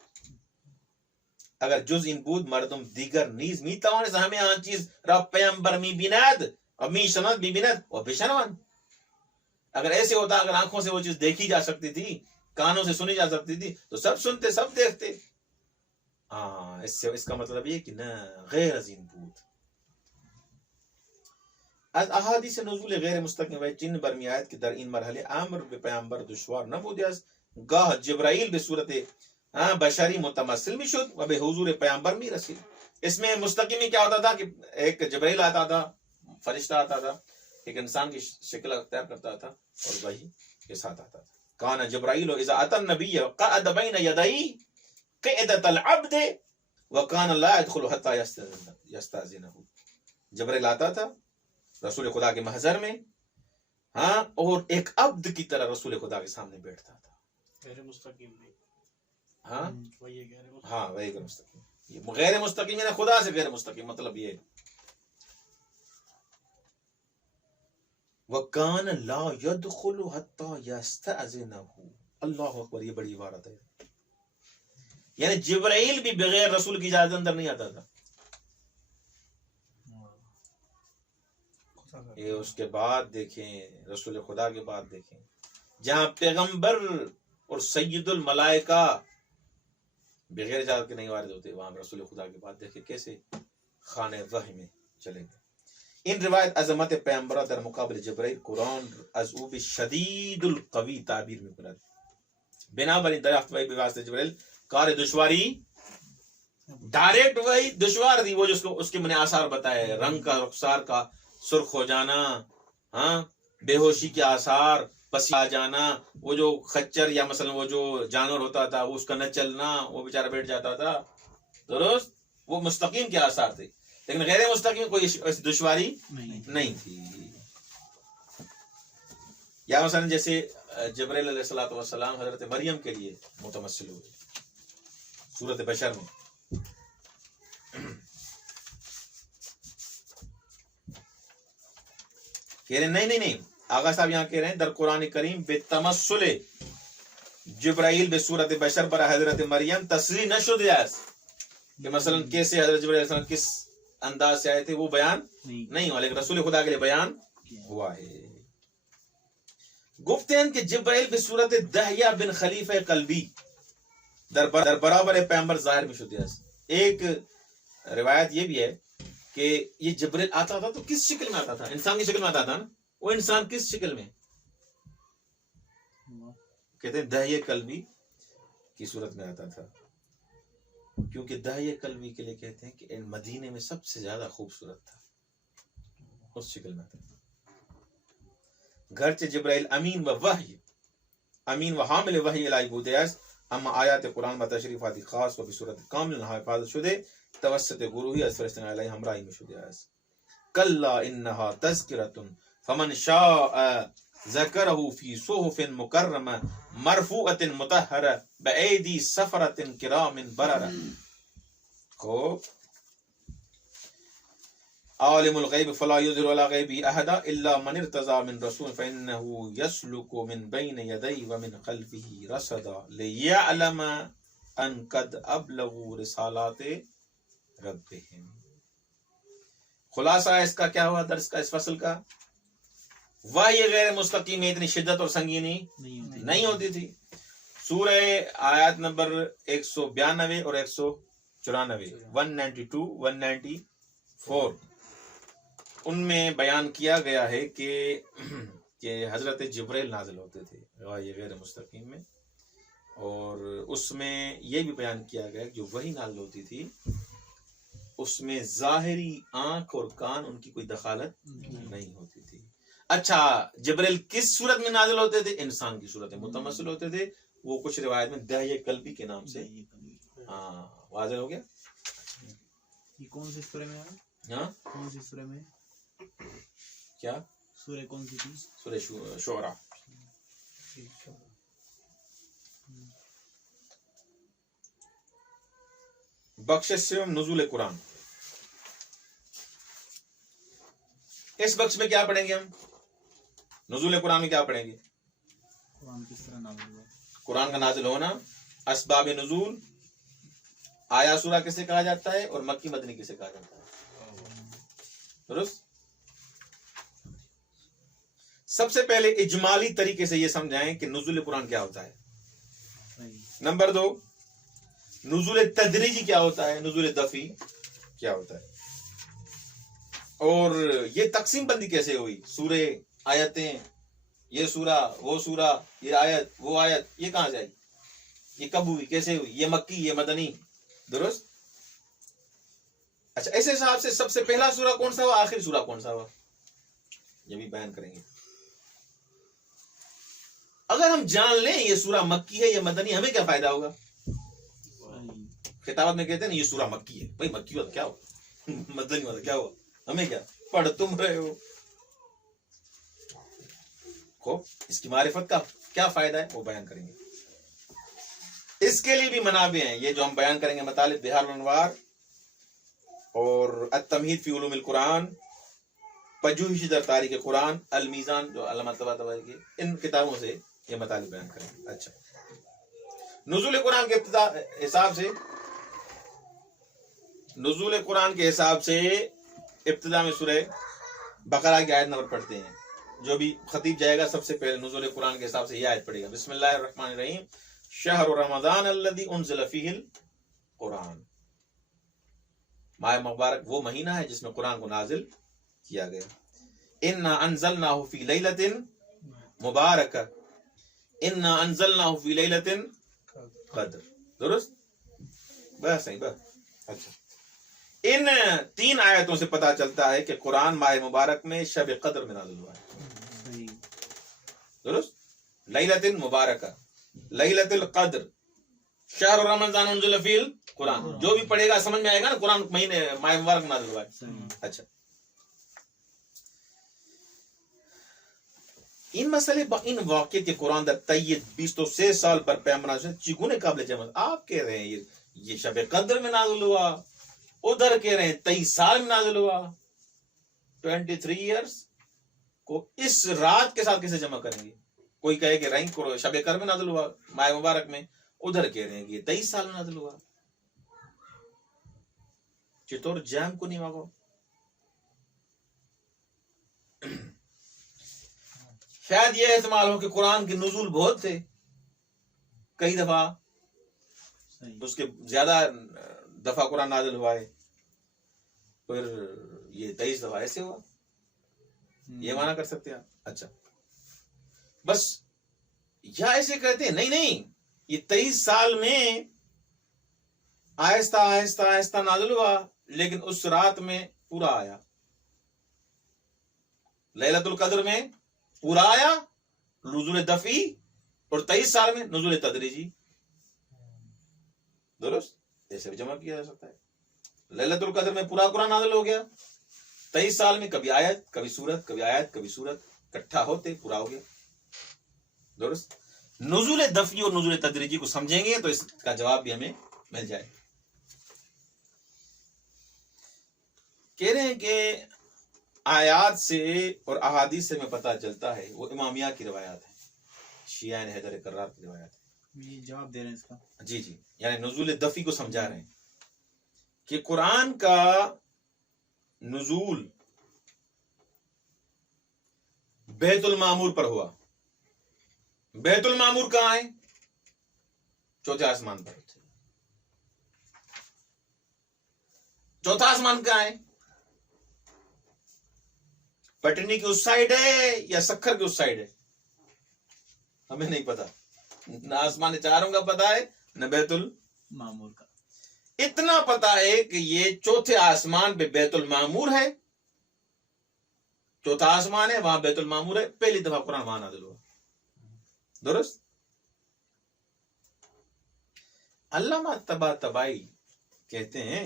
اگر جز این بود مردم دیگر نیز می توانست همه آن چیز را پیامبر می بیند و می شنود، می بیند و بشنوند. اگر ایسے ہوتا، اگر آنکھوں سے وہ چیز دیکھی جا سکتی تھی، کانوں سے سنی جا سکتی تھی، تو سب سنتے، سب دیکھتے. ہاں، اس کا مطلب یہ کہ نہ، غیر از این بود. از احادیث نزول غیر مستقیم و چین برمی آید که در این مرحله امر به پیامبر دشوار نبوده است. گاه جبرائیل به صورت بشری متمثل می شد و به حضور پیامبر می رسید. اس میں مستقیمی کیا ہوتا تھا کہ ایک جبرائیل آتا تھا، فرشتہ آتا تھا، ایک انسان کی شکل اختیار کرتا تھا اور وحی کے ساتھ آتا تھا. کان جبرائیل اذا اتى النبی قعد بین یدیہ قعدۃ العبد وکان لا يدخل حتى یستأذنہ. جبرائیل آتا تھا رسول خدا کے محضر میں، ہاں، اور ایک عبد کی طرح رسول خدا کے سامنے بیٹھتا تھا. غیر مستقیم نہیں. ہاں وہی غیر مستقیم. ہاں، وہی غیر مستقیم. یہ غیر مستقیم یعنی خدا سے غیر مستقیم، مطلب یہ. وَكَانَ لَا يَدْخُلُ حَتَّى يَسْتَأْذِنَهُ. اللہ اکبر، یہ بڑی عبارت ہے. یعنی جبرائیل بھی بغیر رسول کی اجازت اندر نہیں آتا تھا. یہ اس کے بعد دیکھیں، رسول خدا کے بعد دیکھیں، جہاں پیغمبر اور سید الملائکہ بغیر اجازت کے نہیں وارد ہوتے، وہاں رسول خدا کے بعد دیکھیں کیسے خانہ وحی میں چلیں گے. این روایت عظمت پیامبر در مقابل جبرائیل قرآن از او به شدید القوی تعبیر میکند. بنابراین دریافت وحی به واسطه جبرائیل کار دشواری، ڈائریکٹ وحی دشوار تھی. وہ جو اس کے میں نے آثار بتائے، رنگ کا، رخسار کا سرخ ہو جانا، ہاں، بے ہوشی کے آثار، پسی آ جانا، وہ جو خچر یا مثلا وہ جو جانور ہوتا تھا وہ اس کا نہ چلنا، وہ بیچارہ بیٹھ جاتا تھا. درست، وہ مستقیم کے آثار تھے. لیکن غیر مستقیم کوئی ایسی دشواری نہیں تھی. یا مثلا جیسے جبرائیل علیہ الصلوۃ والسلام حضرت مریم کے لیے متمثل ہوئے صورت بشر میں. کہہ رہے نہیں آغا صاحب یہاں کہہ رہے ہیں در قرآن کریم بے تمثل جبرائیل بے صورت بشر برا حضرت مریم تصریح نہ شد کہ مثلا کیسے حضرت جبرائیل علیہ السلام کس انداز سے آئے تھے وہ بیان نہیں ہوا، لیکن رسول خدا کے لیے بیان ہوا ہے. گفتے ہیں کہ جبرائیل بے صورت دہیہ بن خلیفہ قلبی در برابر پیغمبر ظاہر میں شد. ایک روایت یہ بھی ہے کہ یہ جبرائیل آتا تھا تو کس شکل میں آتا تھا؟ انسان کی شکل میں آتا تھا نا. وہ انسان کس شکل میں؟ کہتے ہیں دہیہ قلبی کی صورت میں آتا تھا، کیونکہ دہیہ قلبی کے لیے کہتے ہیں کہ مدینے میں سب سے زیادہ خوبصورت تھا، اس شکل میں آتا تھا. گرچہ جبرائیل امین و حامل وحی الہی بودیاس اما آیات قرآن و تشریفات خاص و بصورت کامل حفاظت شدے توسط گروہی از فرشتگان الہی ہمراہی میں شدیاس. کلا انہا تذکرۃ فمن شاء ذکرہ فی صحف مکرمہ مرفوعۃ مطہرہ بایدی سفرۃ کرام بررہ. خوب. عالم الغیب فلا یظہر علی غیبہ احدا الا من ارتضی من رسول فانہ یسلک من بین یدیہ ومن خلفہ رصدا لیعلم ان قد ابلغوا رسالات ربہم. خلاصہ اس کا کیا ہوا درس کا، اس فصل کا؟ وحی غیر مستقیم میں اتنی شدت اور سنگینی نہیں ہوتی تھی. سورہ آیات نمبر 192 اور 194 192 194 ان میں بیان کیا گیا ہے کہ حضرت جبرائیل نازل ہوتے تھے وحی غیر مستقیم میں، اور اس میں یہ بھی بیان کیا گیا کہ جو وحی نازل ہوتی تھی اس میں ظاہری آنکھ اور کان ان کی کوئی دخالت نہیں ہوتی تھی. اچھا جبرائیل کس صورت میں نازل ہوتے تھے؟ انسان کی صورت میں متمثل ہوتے تھے. وہ کچھ روایت میں دہیہ قلبی کے نام سے واضح ہو گیا. یہ کون سی سورہ میں ہے؟ ہاں کون سی سورہ میں؟ کیا سورہ کون سی تھی؟ سورہ شعراء. بخشش سے نزول قرآن. اس بخش میں کیا پڑھیں گے ہم؟ نزول قرآن میں کیا پڑھیں گے؟ قرآن کس طرح نازل ہوا، قرآن کا نازل ہونا، اسباب نزول، آیا سورہ کسے کہا جاتا ہے اور مکی مدنی کسے کہا جاتا ہے. درست. سب سے پہلے اجمالی طریقے سے یہ سمجھائیں کہ نزول قرآن کیا ہوتا ہے. نمبر 2 نزول تدریجی کیا ہوتا ہے، نزول دفعی کیا ہوتا ہے، اور یہ تقسیم بندی کیسے ہوئی. سورے، آیتیں، یہ سورہ وہ سورہ، یہ آیت وہ آیت، یہ کہاں سے آئی، یہ کب ہوئی، کیسے ہوئی، یہ مکی یہ مدنی. درست. اچھا اس حساب سے سب سے پہلا سورہ کون سا ہوا، آخری سورہ کون سا ہوا، یہ بھی بیان کریں گے. اگر ہم جان لیں یہ سورہ مکی ہے یہ مدنی، ہمیں کیا فائدہ ہوگا؟ خطابت میں کہتے ہیں نا یہ سورہ مکی ہے. بھائی مکی ہوتا کیا ہوا، مدنی ہوتا کیا ہوا، ہمیں کیا، پڑھ تم رہے ہو. خوب. اس کی معرفت کا کیا فائدہ ہے وہ بیان کریں گے. اس کے لیے بھی منابع ہیں یہ جو ہم بیان کریں گے، مطالب بہار الانوار اور التمہید فی علوم القرآن، پجوہش در تاریخ قرآن، المیزان جو علامہ طباطبائی کی، ان کتابوں سے یہ مطالب بیان کریں گے. اچھا نزول قرآن کے حساب سے، نزول قرآن کے حساب سے ابتدا میں سورہ بقرہ کی آیت نمبر پڑھتے ہیں. جو بھی خطیب جائے گا سب سے پہلے نزول قرآن کے حساب سے یہ آیت پڑھے گا. بسم اللہ الرحمن الرحیم. شہر رمضان الذی انزل فیہ القرآن. ماہ مبارک وہ مہینہ ہے جس میں قرآن کو نازل کیا گیا. انا انزلناہ فی لیلۃ مبارکہ، انا انزلناہ فی لیلۃ قدر. درست. بس صحیح بس. اچھا ان 3 آیتوں سے پتا چلتا ہے کہ قرآن ماہ مبارک میں شب قدر میں نازل ہوا ہے. درست. لیلۃ مبارکہ، لیلۃ القدر، شہر رمضان انزل فیہ القرآن. جو بھی پڑھے گا سمجھ میں آئے گا نا قرآن مہینے ماہ مبارک میں نازل ہوا ہے. اچھا این مسئلے با این واقع کے قرآن در تیید 23 سال پر پیغمبر سے چگونے قابل جمع. آپ کہہ رہے ہیں یہ شب قدر میں نازل ہوا، ادھر کہہ رہے ہیں 23 سال میں نازل ہوا. 23 ایئرس کو اس رات کے ساتھ کیسے جمع کریں گے؟ کوئی کہے کہ رنگ کو شب قدر میں نازل ہوا ماہ مبارک میں، ادھر کہہ رہے ہیں کہ یہ 23 سال میں نازل ہوا. چطور جام کو نہیں مانگو. شاید یہ احتمال ہو کہ قرآن کے نزول بہت تھے، کئی دفعہ صحیح. اس کے زیادہ دفعہ قرآن نازل ہوا ہے، پھر یہ 23 دفعہ ایسے ہوا، یہ مانا کر سکتے ہیں. اچھا بس، یا ایسے کہتے ہیں نہیں یہ 23 سال میں آہستہ آہستہ آہستہ نازل ہوا، لیکن اس رات میں پورا آیا، لیلۃ القدر میں پورا آیا نزول دفعی، اور 23 سال میں نزول تدریجی. درست، ایسے بھی جمع کیا جا سکتا ہے. لیلۃ القدر میں پورا قرآن نازل ہو گیا، 23 سال میں کبھی آیت کبھی سورت، کبھی آیت کبھی سورت اکٹھا ہوتے پورا ہو گیا. درست. نزول دفعی اور نزول تدریجی کو سمجھیں گے تو اس کا جواب بھی ہمیں مل جائے. کہہ رہے ہیں کہ آیات سے اور احادیث سے میں پتہ چلتا ہے، وہ امامیہ کی روایات ہیں، شیعہ حیدر کرار کی روایات ہیں. یہ جواب دے رہے ہیں اس کا. جی یعنی نزول دفعی کو سمجھا رہے ہیں کہ قرآن کا نزول بیت المعمور پر ہوا. بیت المعمور کہاں ہے؟ چوتھے آسمان پر. چوتھا آسمان کہاں ہے؟ پٹنی کی اس سائڈ ہے یا سکھر کی اس سائڈ ہے؟ ہمیں نہیں پتا، نہ آسمان چاروں کا پتا ہے نہ بیت معمور کا. اتنا پتا ہے کہ یہ چوتھے آسمان پہ بیت المعمور ہے، چوتھا آسمان ہے، وہاں بیت المعمور ہے. پہلی دفعہ قرآن وہاں نازل ہوا. درست. علامہ طباطبائی کہتے ہیں،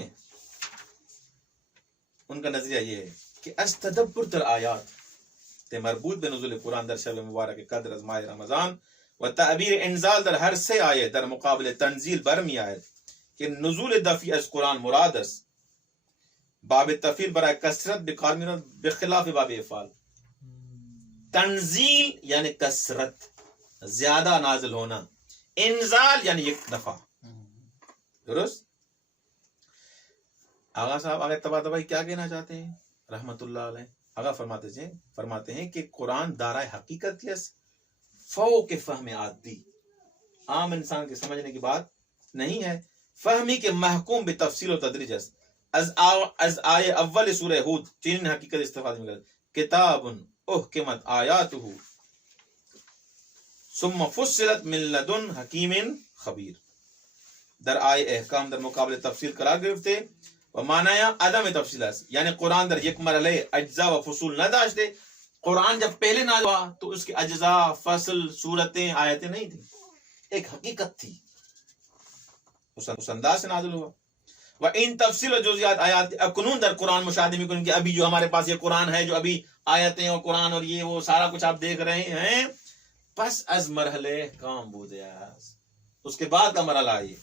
ان کا نظریہ یہ ہے کہ استدبر در آیات تے مربوط بنزول قرآن در شب مبارک قدر از ماہ رمضان و تعبیر انزال در ہر سے آئے در مقابل تنزیل برمی آئے کہ نزول دفعی از قرآن مراد است. باب تفیل برائے کثرت بخلاف باب افعال. تنزیل یعنی کثرت، زیادہ نازل ہونا، انزال یعنی ایک دفعہ. درست. آغا صاحب آگے طباطبائی کیا کہنا چاہتے ہیں رحمت اللہ علیہ؟ آغا فرماتے ہیں کہ قرآن دارائے حقیقت یس فوق فہم عادی، عام انسان کے سمجھنے کی بات نہیں ہے. فہمی کے محکوم بتفصیل و تدریج از آئے اول سورہ ہود چین حقیقت استفادہ میں کتاب احکمت آیاتہ ثم فصلت من لدن حکیم خبیر. در آئے احکام در مقابل تفصیل قرار گرفتے و معنایا عدم تفصیل است، یعنی قرآن در یک مرحلے اجزاء و فصول نہ داشتے. قرآن جب پہلے نازل ہوا تو اس کے اجزاء، فصل، صورتیں، آیتیں نہیں تھی، ایک حقیقت تھی، اس انداز سے نازل ہوا. و ان تفصیل و جزیات آیات اکنون در قرآن مشاہدے میں کنن کہ ابھی جو ہمارے پاس یہ قرآن ہے، جو ابھی آیتیں اور قرآن اور یہ وہ سارا کچھ آپ دیکھ رہے ہیں، پس از مرحلے کام بودے اس کے بعد کا مرحلہ آئیے.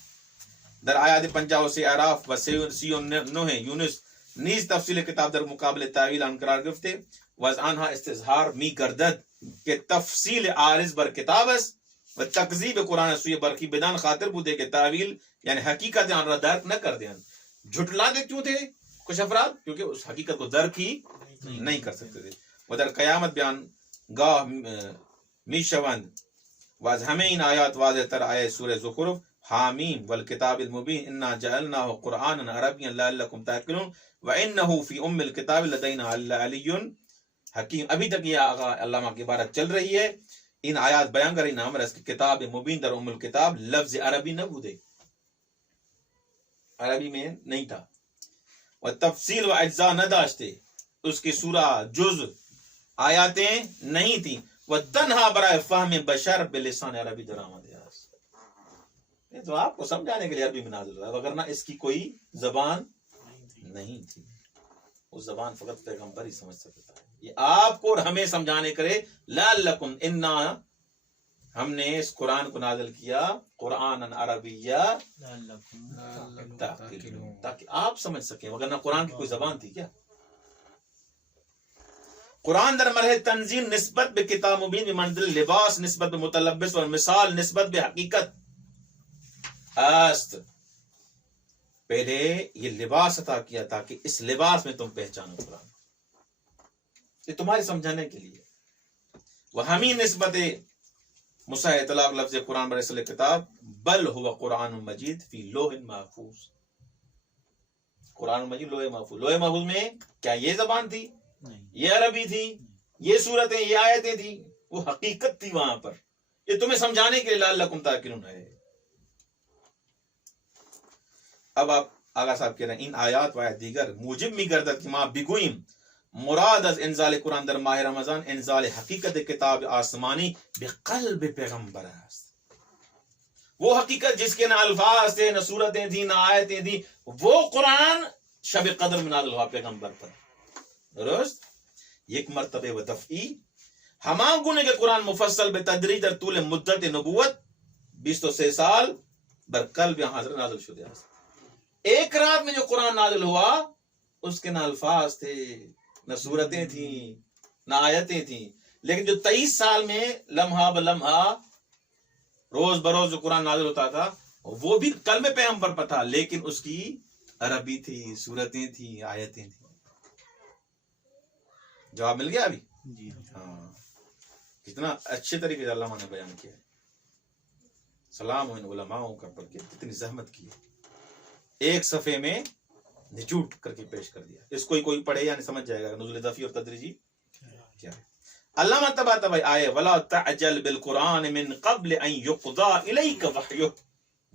در آیات 50 سے اعراف و 39 یونس نیز تفصیل کتاب در مقابل تعویل ان قرار گرفتے وز آنها استظہار می گردد کہ تفصیل عارض بر کتاب است و تکذیب قرآن سوی برقی بدان خاطر بودے کہ تعویل یعنی حقیقت آن را درک نہ کر دیں. جھٹلا دے کیوں تھے کچھ افراد؟ کیونکہ اس حقیقت کو درک ہی نہیں کر سکتے تھے. و در قیامت بیان گاہ می شوند واز ہمیں ان آیات واضح تر آئے سورہ زخرف حامیم والکتاب المبین انا جعلناہ قرآنا عربیا لعلکم تعقلون وانہ فی ام الکتاب لدینا علی حکیم. ابھی تک یہ علامہ کی عبارت چل رہی ہے. ان آیات بیان کر نام رس کی کتاب مبین در ام الکتاب لفظ عربی نہ بودے، عربی میں نہیں تھا. و تفصیل و اجزاء نہ داشتے، اس کی سورہ جز آیاتیں نہیں تھیں. و تنہا برائے فہم بشر بلسان عربی درآمد. یہ تو آپ کو سمجھانے کے لیے عربی میں نازل ہوا ہے، وگرنہ اس کی کوئی زبان نہیں تھی. اس زبان فقط پیغمبر ہی سمجھ سکتا ہے. یہ آپ کو اور ہمیں سمجھانے کرے لعلکم انا، ہم نے اس قرآن کو نازل کیا قرآن عربیہ تاکہ آپ سمجھ سکیں، وگرنہ قرآن کی کوئی زبان تھی کیا؟ قرآن در مرحلہ تنزیل نسبت بے کتاب مبین بمنزل لباس نسبت بے متلبس اور مثال نسبت بے حقیقت است. پہلے یہ لباس عطا کیا تاکہ اس لباس میں تم پہچانو قرآن. یہ تمہارے سمجھانے کے لیے. وہ ہمیں نسبت مسح اطلاق لفظ قرآن برسل کتاب بل ہوا قرآن مجید فی لوح محفوظ. قرآن مجید لوح محفوظ. لوح محفوظ میں کیا یہ زبان تھی؟ نہیں. یہ عربی تھی، یہ صورتیں، یہ آیتیں تھی. وہ حقیقت تھی وہاں پر. یہ تمہیں سمجھانے کے لیے لعلکم تعقلون ہے. اب آپ آغا صاحب کہہ رہے ہیں ان آیات و آیات دیگر موجب می گردد کہ ما بگویم مراد از انزال قرآن در ماہ رمضان انزال حقیقت کتاب آسمانی بقلب پیغمبر است. وہ حقیقت جس کے نہ الفاظ تھے، نہ صورتیں تھیں، نہ آیتیں تھیں، وہ قرآن شب قدر میں نازل ہوا پیغمبر پر. درست. یک مرتبہ و دفعی ہما گنے کے قرآن مفصل بے تدریج در طول مدت نبوت 23 سال بر قلب حاضر نازل شدہ است. ایک رات میں جو قرآن نازل ہوا اس کے نہ الفاظ تھے، نہ صورتیں تھیں، نہ آیتیں تھیں، لیکن جو 23 سال میں لمحہ بلمحہ روز بروز جو قرآن نازل ہوتا تھا وہ بھی قلب پیغمبر پر تھا، لیکن اس کی عربی تھی، صورتیں تھیں، آیتیں تھیں. جواب مل گیا ابھی؟ جی ہاں. کتنا اچھے طریقے سے علامہ نے بیان کیا ہے. سلام ان علماؤں کا پر کے کتنی زحمت کی ہے. ایک صفحے میں نچوٹ کر کے پیش کر دیا. اس کو کوئی پڑھے یا نہیں سمجھ جائے گا نزول دفعی اور تدریجی کیا ہے. علامہ طباطبائی آئے ولا تعجل بالقرآن من قبل ان يقضى الیک وحیہ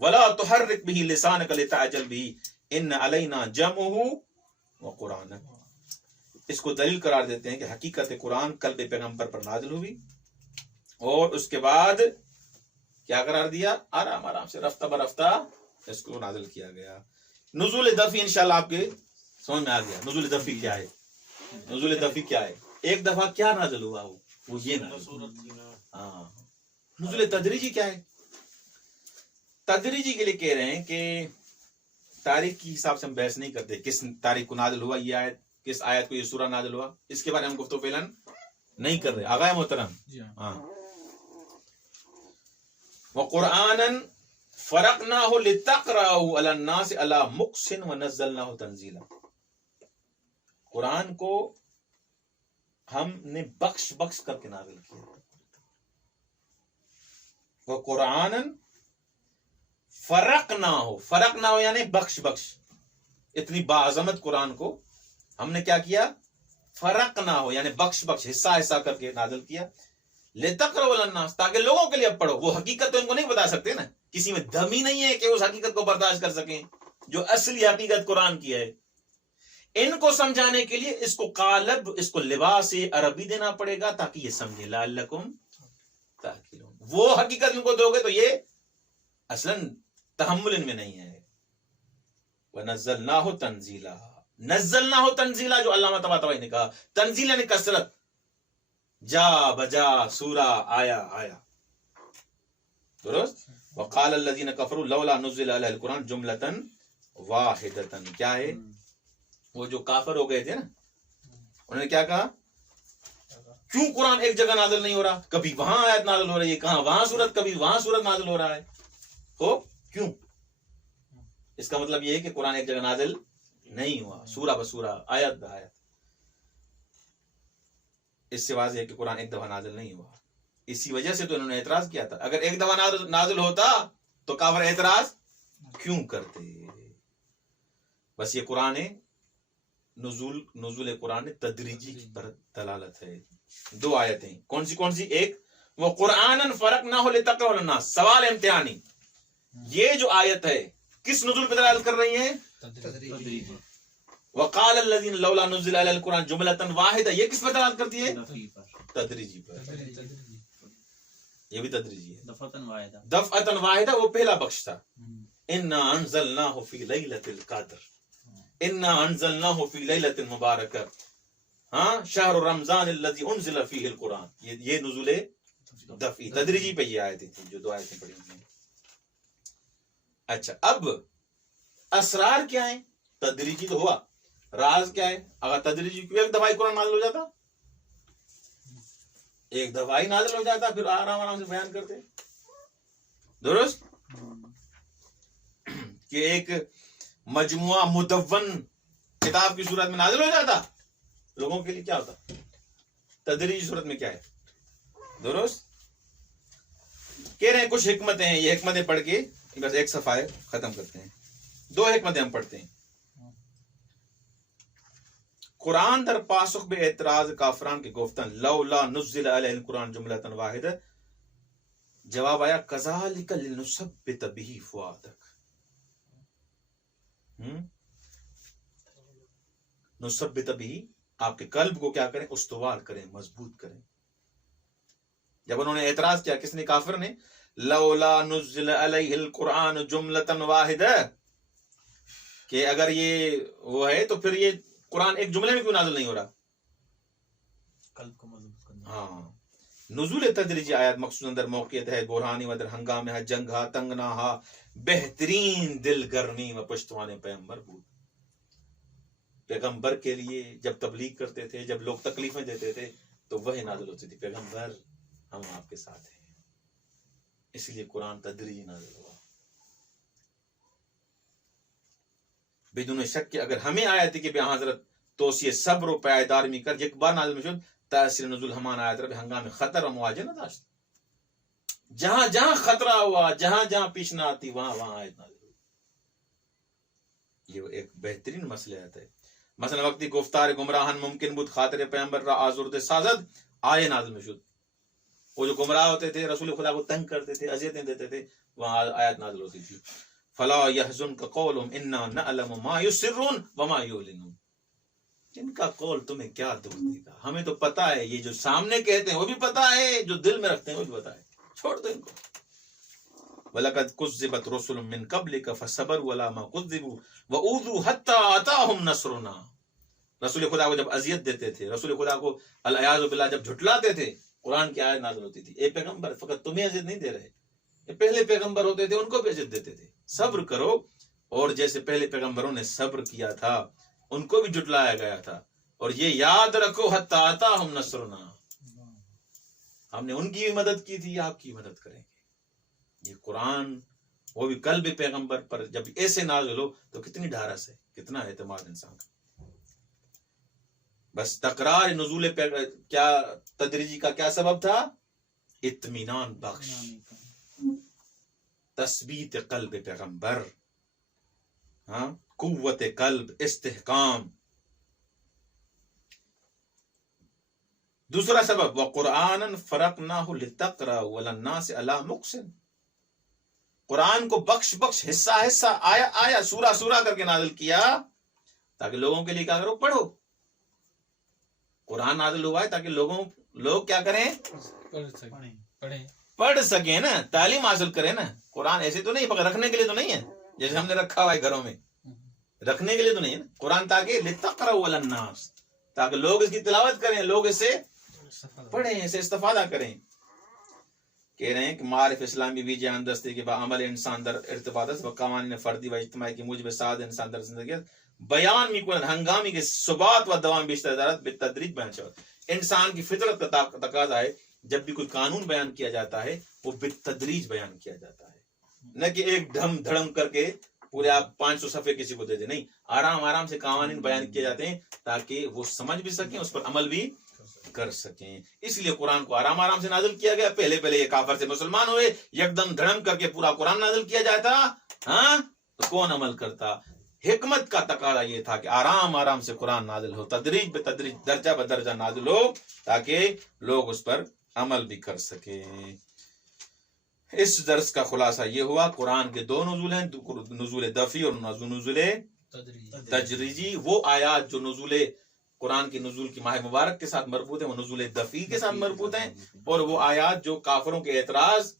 ولا تحرک به لسانک لتعجل به ان علینا جمعہ وقرآنہ. اس کو دلیل قرار دیتے ہیں کہ حقیقت قرآن قلب پیغمبر پر نازل ہوئی اور اس کے بعد کیا قرار دیا؟ آرام آرام سے رفتہ برفتہ اس کو نازل کیا گیا. نزول دفعی انشاءاللہ آپ کے سمجھ میں آ گیا. نزول دفعی کیا ہے؟ نزول دفعی کیا ہے؟ ایک دفعہ کیا نازل ہوا وہ یہ نازل. ہاں. نزول تدریجی کیا ہے؟ تدریجی کے لیے کہہ رہے ہیں کہ تاریخ کی حساب سے ہم بحث نہیں کرتے کس تاریخ کو نازل ہوا یہ آیت، کس آیت کو یہ سورہ نازل ہوا، اس کے بارے میں ہم گفتگو فعلاً نہیں کر رہے. آغا محترم ہاں. وقرآناً فرقناہ لتقرأہ علی الناس علی مکث ونزلناہ تنزیلا. قرآن کو ہم نے بخش بخش کر کے نازل کیا. وقرآناً فرقناہ، فرقناہ یعنی بخش بخش. اتنی باعظمت قرآن کو ہم نے کیا کیا؟ فرقناہ یعنی بخش بخش، حصہ حصہ کر کے نازل کیا. لتقرأہ علی الناس تاکہ لوگوں کے لیے اب پڑھو. وہ حقیقت تو ان کو نہیں بتا سکتے نا، کسی میں دم ہی نہیں ہے کہ اس حقیقت کو برداشت کر سکیں جو اصلی حقیقت قرآن کی ہے. ان کو سمجھانے کے لیے اس کو قالب، اس کو لباس عربی دینا پڑے گا تاکہ یہ سمجھے. لعلکم تعقلون. وہ حقیقت ان کو دو گے تو یہ اصلاً تحمل ان میں نہیں ہے. وَنَزَّلْنَاهُ تَنزِيلًا. نزلناہ تنزیلا جو علامہ طباطبائی نے کہا. تنزیل یعنی کثرت، جا بجا، سورہ آیا آیا. درست. وقال الذين كفروا لولا نزل عليه القرآن جملة واحدة. کیا ہے؟ وہ جو کافر ہو گئے تھے نا انہوں نے کیا کہا؟ کیوں قرآن ایک جگہ نازل نہیں ہو رہا؟ کبھی وہاں آیت نازل ہو رہی ہے، کہاں وہاں سورت، کبھی وہاں سورت نازل ہو رہا ہے. ہو کیوں؟ اس کا مطلب یہ ہے کہ قرآن ایک جگہ نازل نہیں ہوا، سورہ بسورہ، آیت بآیت. اس سے واضح ہے کہ قرآن ایک دفعہ نازل نہیں ہوا. اسی وجہ سے تو انہوں نے اعتراض کیا تھا. اگر ایک دفعہ نازل ہوتا تو کافر اعتراض کیوں کرتے؟ بس یہ قرآن نزول قرآن تدریجی پر دلالت ہے. دو آیتیں کون سی؟ ایک وہ قرآن فرقناہ لتقرأہ علی الناس، سوال امتحانی. یہ جو آیت ہے کس نزول پہ دلالت کر رہی ہے؟ وقال الذین لولا نزل علی القرآن جملۃ واحدہ، یہ کس پر دلالت کرتی ہے؟ تدریجی پر. یہ بھی تدریجی ہے. دفعتاً واحدہ وہ پہلا بخش تھا. انا انزلناہ فی لیلۃ القدر، انا انزلناہ فی لیلۃ مبارکہ، ہاں شہر رمضان الذی انزل فیہ القرآن. یہ نزول دفعی تدریجی پہ یہ آیتیں تھیں جو دو آیتیں پڑھی ہیں. اچھا اب اسرار کیا ہیں؟ تدریجی تو ہوا. راز کیا ہے؟ اگر تدریجی کیوں ایک دفعہ قرآن نازل ہو جاتا ایک دفعہ ہی نازل ہو جاتا پھر آرام آرام سے بیان کرتے. درست کہ ایک مجموعہ مدون کتاب کی صورت میں نازل ہو جاتا. لوگوں کے لیے کیا ہوتا؟ تدریجی صورت میں کیا ہے. درست کہہ رہے ہیں کچھ حکمتیں ہیں. یہ حکمتیں پڑھ کے بس ایک صفحہ ختم کرتے ہیں. 2 حکمتیں ہم پڑھتے ہیں. قرآن در پاسخ بے اعتراض کافران کے گفتن لولا نزل علیہ القرآن جملۃ واحدہ. جواب آیا کذالک لنثبت به فؤادک. نثبت به آپ کے قلب کو کیا کریں؟ استوار کریں، مضبوط کریں. جب انہوں نے اعتراض کیا، کس نے؟ کافر نے. لولا نزل علیہ القرآن جملۃ واحدہ کہ اگر یہ وہ ہے تو پھر یہ قرآن ایک جملے میں کیوں نازل نہیں ہو رہا؟ قلب کو مضبوط کرنا. ہاں. نزول تدریجی آیات مقصود اندر موقعیت ہے بورانی و در ہنگام ہے جنگ ہا تنگنا ہا بہترین دل گرمی و پشتوانے پیغمبر بود. پیغمبر کے لیے جب تبلیغ کرتے تھے، جب لوگ تکلیفیں دیتے تھے تو وہی نازل ہوتی تھی. پیغمبر ہم آپ کے ساتھ ہیں. اس لیے قرآن تدریجی نازل ہوا. بدون شک کہ اگر ہمیں آیت کہ بے حضرت توصیہ صبر و پائیدار می کر یک بار نازل مشد تاثیر نزول ہمان آیت رب ہنگام خطر و مواجہ نہ داشت. جہاں جہاں خطرہ ہوا، جہاں جہاں پیش نہ آتی وہاں وہاں آیت نازل ہوئی. یہ ایک بہترین مسئلہ ہے. مثلا وقتی گفتار گمراہن ممکن بود خاطر پیغمبر را آزرد سازد آئے نازل مشد. وہ جو گمراہ ہوتے تھے رسول خدا کو تنگ کرتے تھے، اذیتیں دیتے تھے، وہاں آیت نازل ہوتی تھی. فلا يحزنك قولهم انا نعلم ما يسرون وما يعلنون. ان کا قول تمہیں کیا دکھ دے گا، ہمیں تو پتا ہے. یہ جو سامنے کہتے ہیں وہ بھی پتا ہے، جو دل میں رکھتے ہیں وہ بھی پتا ہے. چھوڑ دو ان کو. وَلَقَدْ كُذِّبَتْ رُسُلٌ مِّن قَبْلِكَ فَصَبَرُوا عَلَىٰ مَا كُذِّبُوا وَأُوذُوا حَتَّىٰ أَتَاهُمْ نَصْرُنَا. رسول خدا کو جب اذیت دیتے تھے، رسول خدا کو العیاذ باللہ جب جھٹلاتے تھے، قرآن کی آیت نازل ہوتی تھی. اے پیغمبر فقط تمہیں اذیت نہیں دے رہے، یہ پہلے پیغمبر ہوتے تھے ان کو بھی اذیت دیتے تھے. صبر کرو. اور جیسے پہلے پیغمبروں نے صبر کیا تھا ان کو بھی جھٹلایا گیا تھا. اور یہ یاد رکھو حتی آتاہم نصرنا، ہم نے ان کی بھی مدد کی تھی، آپ کی مدد کریں گے. یہ قرآن وہ بھی قلب پیغمبر پر جب ایسے نازل ہو تو کتنی ڈھارس ہے، کتنا اعتماد انسان کا. بس تکرار نزول کیا تدریجی کا کیا سبب تھا؟ اطمینان بخش، تثبیت قلب پیغمبر، ہاں قوت قلب، استحکام. دوسرا سبب وَقُرْآنًا فَرَقْنَاهُ لِتَقْرَأَهُ عَلَى النَّاسِ عَلَىٰ مُقْسٍ. قرآن کو بخش بخش، حصہ حصہ، آیا آیا، سورہ سورہ کر کے نازل کیا تاکہ لوگوں کے لیے کیا کرو؟ پڑھو. قرآن نازل ہوا ہے تاکہ لوگ کیا کریں؟ پڑھ سکیں نا، تعلیم حاصل کریں نا. قرآن ایسے تو نہیں رکھنے کے لیے تو نہیں ہے جیسے ہم نے رکھا ہوا ہے گھروں میں، رکھنے کے لیے تو نہیں ہے نا. قرآن تاکہ لِتَقْرَأَهُ عَلَى النَّاسِ، تاکہ لوگ اس کی تلاوت کریں، لوگ اس سے پڑھیں، اسے استفادہ کریں. کہہ رہے ہیں کہ معارف اسلامی بھی جان دستے کے با عمل انسان در ارتباطات و قوانین فردی و اجتماعی کی موجب سعادت انسان در زندگی بیان می کنند ہنگامی کے ثبات و دوام بیشتر دارد بالتدریج بیان شود. انسان کی فطرت کا تقاضا ہے جب بھی کوئی قانون بیان کیا جاتا ہے وہ بالتدریج بیان کیا جاتا ہے، نہ کہ ایک دھم دھڑم کر کے پورے آپ 500 صفحے کسی کو دے دیں. نہیں، آرام آرام سے قوانین بیان کیے جاتے ہیں تاکہ وہ سمجھ بھی سکیں، اس پر عمل بھی کر سکیں. اس لیے قرآن کو آرام آرام سے نازل کیا گیا. پہلے یہ کافر سے مسلمان ہوئے، یک دم دھڑم کر کے پورا قرآن نازل کیا جاتا ہاں تو کون عمل کرتا؟ حکمت کا تقاضا یہ تھا کہ آرام آرام سے قرآن نازل ہو، تدریج بے تدریج، درجہ بدرجہ نازل ہو تاکہ لوگ اس پر عمل بھی کر سکیں. اس درس کا خلاصہ یہ ہوا قرآن کے 2 نزول ہیں، نزول دفعی اور نزول تجریجی. وہ آیات جو نزول قرآن کی نزول کی ماہ مبارک کے ساتھ مربوط ہیں وہ نزول دفعی کے ساتھ مربوط ہیں، اور وہ آیات جو کافروں کے اعتراض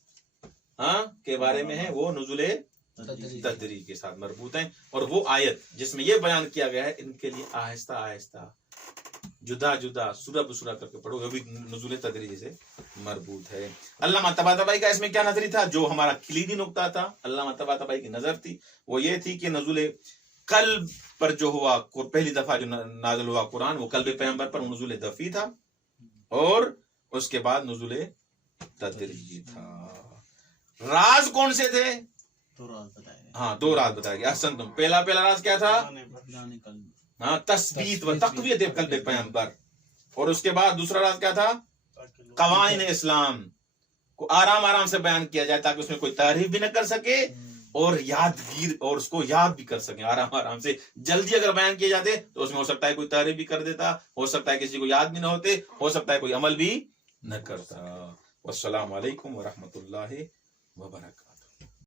کے بارے میں ہیں وہ نزول تدریج کے ساتھ مربوط ہیں. اور وہ آیت جس میں یہ بیان کیا گیا ہے ان کے لیے آہستہ آہستہ جدا جدا سورہ بسورہ کر کے پڑھو، وہ بھی نزول تدریج سے مربوط ہے. علامہ طباطبائی کا اس میں کیا نظری تھا؟ جو ہمارا کلیدی نقطہ تھا علامہ طباطبائی کی نظر تھی وہ یہ تھی کہ نزول قلب پر جو ہوا، پہلی دفعہ جو نازل ہوا قرآن وہ قلب پیغمبر پر نزول دفعی تھا، اور اس کے بعد نزول تدریجی تھا. راز کون سے تھے؟ تو راز بتائے گئے. ہاں 2 راز بتایا گیا. احسن تم. پہلا راز کیا تھا؟ جانے قلب. ہاں تثبیت و تقویت قلب پیغمبر. اور اس کے بعد دوسرا راز کیا تھا؟ قوانین اسلام کو آرام سے بیان کیا جائے تاکہ اس میں کوئی تعریف بھی نہ کر سکے اور یادگیر اور اس کو یاد بھی کر سکیں آرام سے. جلدی اگر بیان کیے جاتے تو اس میں ہو سکتا ہے کوئی تعریف بھی کر دیتا, ہو سکتا ہے کسی کو یاد بھی نہ ہوتے, ہو سکتا ہے کوئی عمل بھی نہ کرتا. والسلام علیکم ورحمۃ اللہ وبرکاتہ.